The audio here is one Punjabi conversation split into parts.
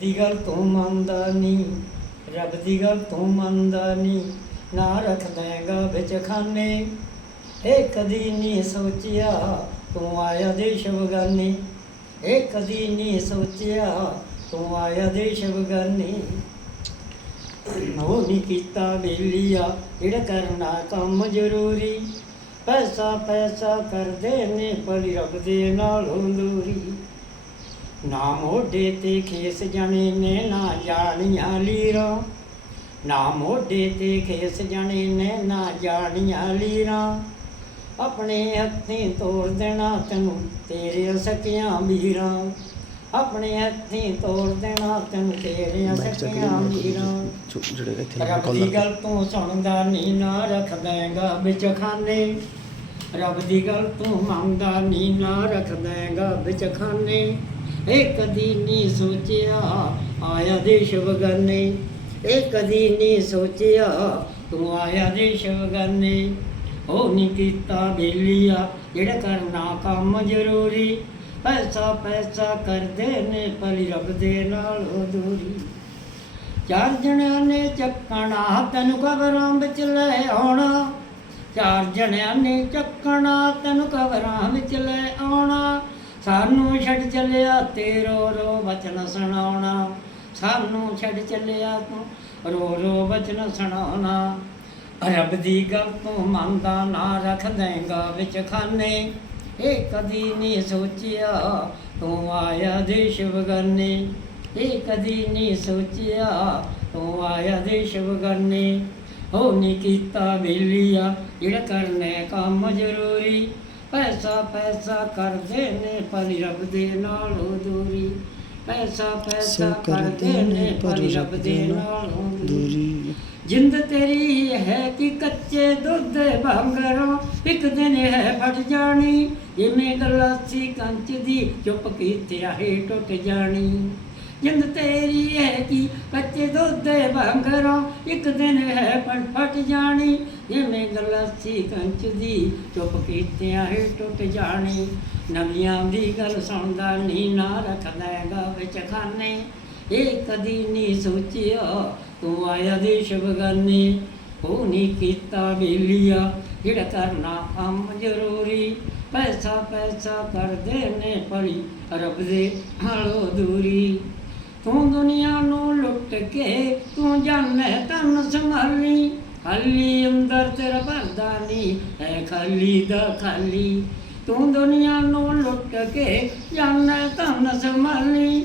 ਦੀ ਗੱਲ ਤੂੰ ਮੰਨਦਾ ਨਹੀਂ, ਰੱਬ ਦੀ ਗੱਲ ਤੂੰ ਮੰਨਦਾ ਨਹੀਂ, ਨਾ ਰੱਖ ਵਿੱਚ ਖਾਨੇ। ਇਹ ਕਦੀ ਨਹੀਂ ਸੋਚਿਆ ਤੂੰ ਆਇਆ ਦੇਸ਼ ਬਗਾਨੇ। ਇਹ ਕਦੀ ਨਹੀਂ ਸੋਚਿਆ ਤੂੰ ਆਇਆ ਦੇਸ਼ ਬਗਾਨੇ। ਉਹ ਨਹੀਂ ਕੀਤਾ ਬੇਲੀਆ ਜਿਹੜਾ ਕਰਨਾ ਕੰਮ ਜ਼ਰੂਰੀ। ਪੈਸਾ ਪੈਸਾ ਕਰਦੇ ਨੇ ਪਲੀ ਰੱਬ ਦੇ ਨਾਲ ਦੂਰੀ ਨਾ ਮੋਢੇ ਤੇ ਖੇਸ ਜਾਣੇ ਨੇ ਨਾ ਜਾਣੀਆਂ ਲੀਰਾਂ। ਨਾ ਮੋਢੇ ਤੇ ਖੇਸ ਜਾਣੇ ਨੇ ਨਾ ਜਾਣੀਆਂ ਲੀਰਾਂ। ਆਪਣੇ ਹੱਥੀਂ ਤੋੜ ਦੇਣਾ ਤੈਨੂੰ ਤੇਰੇ ਸਕੀਆਂ ਵੀਰਾਂ ਆਪਣੇ ਹੱਥੀਂ ਤੋੜ ਦੇਣਾ ਤੈਨੂੰ ਤੇਰੇ ਸਕੀਆਂ ਵੀਰਾਂ ਜਿਹੜੇ ਇੱਥੇ ਰੱਬ ਦੀ ਗੱਲ ਤੂੰ ਸੁਣਦਾ ਨਹੀਂ ਨਾ ਰੱਖ ਦੇਂਗਾ ਵਿੱਚ ਖਾਨੇ। ਰੱਬ ਦੀ ਗੱਲ ਤੂੰ ਮੰਗਦਾ ਨਹੀਂ ਨਾ ਰੱਖ ਦੇਂਗਾ ਵਿੱਚ ਖਾਨੇ। ਇਹ ਕਦੀ ਨਹੀਂ ਸੋਚਿਆ ਆਇਆ ਦੇਸ਼ ਵਗਾਨੇ ਇਹ ਕਦੀ ਨਹੀਂ ਸੋਚਿਆ ਤੂੰ ਆਇਆ ਦੇਸ਼ ਵਗਾਨੇ ਉਹ ਨਹੀਂ ਕੀਤਾ ਬੇਲੀਆ, ਜਿਹੜਾ ਕਰਨਾ ਕੰਮ ਜ਼ਰੂਰੀ। ਪੈਸਾ ਪੈਸਾ ਕਰਦੇ ਨੇ ਪਲੀ ਰੱਬ ਦੇ ਨਾਲ ਦੂਰੀ। ਚਾਰ ਜਣਿਆਂ ਨੇ ਚੱਕਣਾ, ਤੈਨੂੰ ਕਬਰਾਂ ਵਿੱਚ ਲੈ ਆਉਣਾ। ਚਾਰ ਜਣਿਆਂ ਨੇ ਚੱਕਣਾ, ਤੈਨੂੰ ਕਬਰਾਂ ਵਿੱਚ ਲੈ ਆਉਣਾ। ਸਾਨੂੰ ਛੱਡ ਚੱਲਿਆ ਤੇ ਰੋ ਰੋ ਬਚਨ ਸੁਣਾਉਣਾ। ਸਾਨੂੰ ਛੱਡ ਚੱਲਿਆ ਤੂੰ, ਰੋ ਰੋ ਬਚਨ ਸੁਣਾਉਣਾ। ਰੱਬ ਦੀ ਗੱਲ ਤੂੰ ਮੰਨਦਾ ਨਾ ਰੱਖ ਦੇਂਗਾ ਵਿੱਚ ਖਾਨੇ ਇਹ ਕਦੀ ਨਹੀਂ ਸੋਚਿਆ ਤੂੰ ਆਇਆ ਦੇਸ਼ ਬਗਾਨੇ ਇਹ ਕਦੀ ਨਹੀਂ ਸੋਚਿਆ ਤੂੰ ਆਇਆ ਦੇਸ਼ ਬਗਾਨੇ ਉਹ ਨਹੀਂ ਕੀਤਾ ਬੇਲੀਆ, ਜਿਹੜਾ ਕਰਨੇ ਕੰਮ ਜ਼ਰੂਰੀ। ਪੈਸਾ ਪੈਸਾ ਕਰਦੇ ਨੇ ਪਰ ਰੱਬ ਦੇ ਨਾਲ ਦੂਰੀ। ਪੈਸਾ ਪੈਸਾ ਕਰਦੇ ਨੇ ਪਰ ਰੱਬ ਦੇ ਨਾਲ ਦੂਰੀ। ਜਿੰਦ ਤੇਰੀ ਹੈ ਕਿ ਕੱਚੇ ਦੁੱਧ ਭਾਂਗਰੋਂ ਇੱਕ ਦਿਨ ਹੈ ਫਟ ਜਾਣੀ। ਜਿਵੇਂ ਗਲਾਸੀ ਕੰਚ ਦੀ ਚੁੱਪ ਕੀਤੇ ਆਹੇ ਟੁੱਟ ਜਾਣੀ। ਜਿੰਦ ਤੇਰੀ ਹੈ ਕਿ? ਕੱਚੇ ਦੁੱਧ ਦੇ ਇੱਕ ਦਿਨ ਹੈ ਫਟ ਫਟ ਜਾਣੀ। ਜਿਵੇਂ ਗਲਾਸੀ ਕੰਚ ਦੀ ਚੁੱਪ ਕੀਤੇ ਆਹੇ ਟੁੱਟ ਜਾਣੀ। ਨਵੀਆਂ ਦੀ ਗੱਲ ਸੁਣਦਾ ਨਹੀਂ ਨਾ ਰੱਖਦਾ ਹੈਗਾ ਵਿੱਚ ਖਾਨੇ। ਇਹ ਕਦੀ ਨਹੀਂ ਸੋਚਿਆ ਤੂੰ ਆਇਆ ਦੇਸ਼ ਬਗਾਨੇ ਉਹ ਨਹੀਂ ਕੀਤਾ ਬੇਲੀਆ, ਜਿਹੜਾ ਕਰਨਾ ਕੰਮ ਜ਼ਰੂਰੀ। ਪੈਸਾ ਪੈਸਾ ਕਰਦੇ ਨੇ ਪੜੀ ਰੱਬ ਦੇ ਹਾਲੋ ਦੂਰੀ ਤੂੰ ਦੁਨੀਆ ਨੂੰ ਲੁੱਟ ਕੇ ਤੂੰ ਜਾਣੇ ਤਨ ਸੰਭਾਲੀ। ਖਾਲੀ ਅੰਦਰ ਤੇਰਾ ਭਰਦਾ ਨਹੀਂ ਹੈ ਖਾਲੀ ਦਾ ਖਾਲੀ। ਤੂੰ ਦੁਨੀਆ ਨੂੰ ਲੁੱਟ ਕੇ ਜਾਣੇ ਤਨ ਸੰਭਾਲੀ।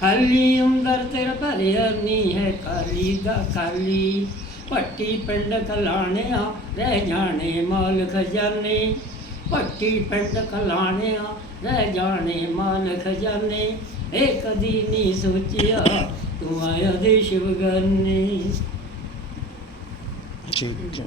ਖਾਲੀ ਅੰਦਰ ਤੇਰਾ ਭਰਿਆ ਨਹੀਂ ਹੈ ਖਾਲੀ ਦਾ ਖਾਲੀ। ਭੱਟੀ ਪਿੰਡ ਕਲਾਣਿਆ ਰਹਿ ਜਾਣੇ ਮਾਲ ਖਜ਼ਾਨੇ ਭੱਟੀ ਪਿੰਡ ਕਲਾਣਿਆ ਰਹਿ ਜਾਣੇ ਮਾਲ ਖਜ਼ਾਨੇ ਇਹ ਕਦੀ ਨਹੀਂ ਸੋਚਿਆ ਤੂੰ ਆਇਆ ਦੇ ਬਗਾਨੇ ਜੀ ਜੀ।